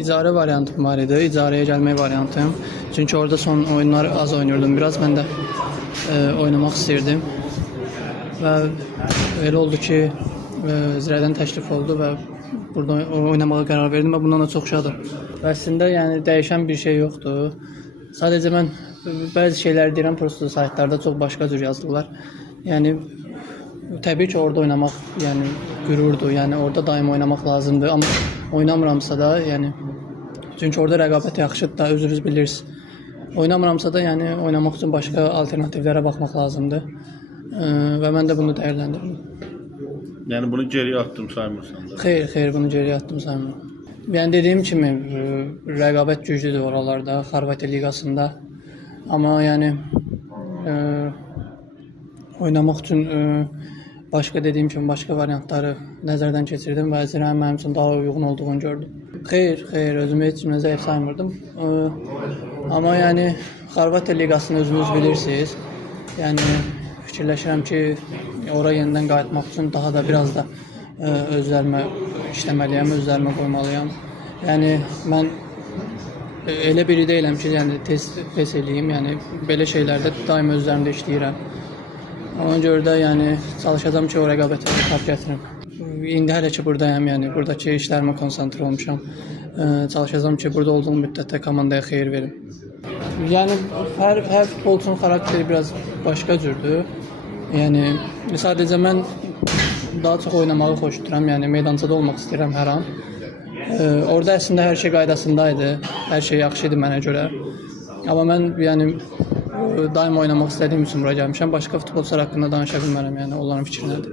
icarə variantım var idi. İcarəyə gəlmək variantım. Çünki orada son oyunlar az oynuyordum biraz. Mən də oynamaq istəyirdim. Və elə oldu ki, Zirədən təklif oldu və burada oynamağa qərar verdim və bundan da çox şadam. Və əslində yəni dəyişən bir şey yoxdur. Sadəcə mən bəzi şeyləri deyirəm, prosta saytlarda çox başqa cür yazırlar. Yəni təbii ki, orada oynamaq yəni qürurdur. Yəni orada daim oynamaq lazımdır, amma oynamıramsa da, yəni çünki orada rəqabət yaxşıdır da, özünüz bilirsiniz. Oynamıramsa da, yəni oynamaq üçün başqa alternativlərə baxmaq lazımdır. Və mən də bunu dəyərləndirdim. Yəni bunu geriyə atdım saymırsan da? Xeyr, bunu geriyə atdım saymıram. Yəni dediyim kimi rəqabət güclüdür oralarda, Xorvatiya liqasında. Amma yəni oynamaq üçün başqa dediyim kimi başqa variantları nəzərdən keçirdim və Zirənin mənim üçün daha uyğun olduğunu gördüm. Xeyr, özümü heç kimə zəif saymırdım. Amma yəni Xorvatiya liqasını özünüz bilirsiniz. Yəni fikirləşirəm ki, ora yenidən qayıtmaq üçün daha da biraz da özlərimə işləməliyəm, özlərimə qoymalıyam. Yəni mən elə biri deyiləm ki, yəni tez eləyim, yəni belə şeylərdə daim özlərimdə işləyirəm. Ona görə də yəni çalışacağam ki, o rəqabətə tab gətirim. İndi hələ ki buradayam, yəni buradakı işlərimə konsantre olmuşam. Çalışacağam ki, burada olduğum müddətdə komandaya xeyir verim. Yəni hər futbolçunun xarakteri biraz başqa cürdür. Yəni sadəcə mən daha çox oynamağı xoşlayıram, yəni meydançada olmaq istəyirəm hər an. Orada əslində hər şey qaydasındaydı, hər şey yaxşı idi mənə görə. Amma mən yəni daim oynamaq istədiyim üçün bura gəlmişəm. Başqa futbolçular haqqında danışa bilmərəm, yəni onların fikri nədir?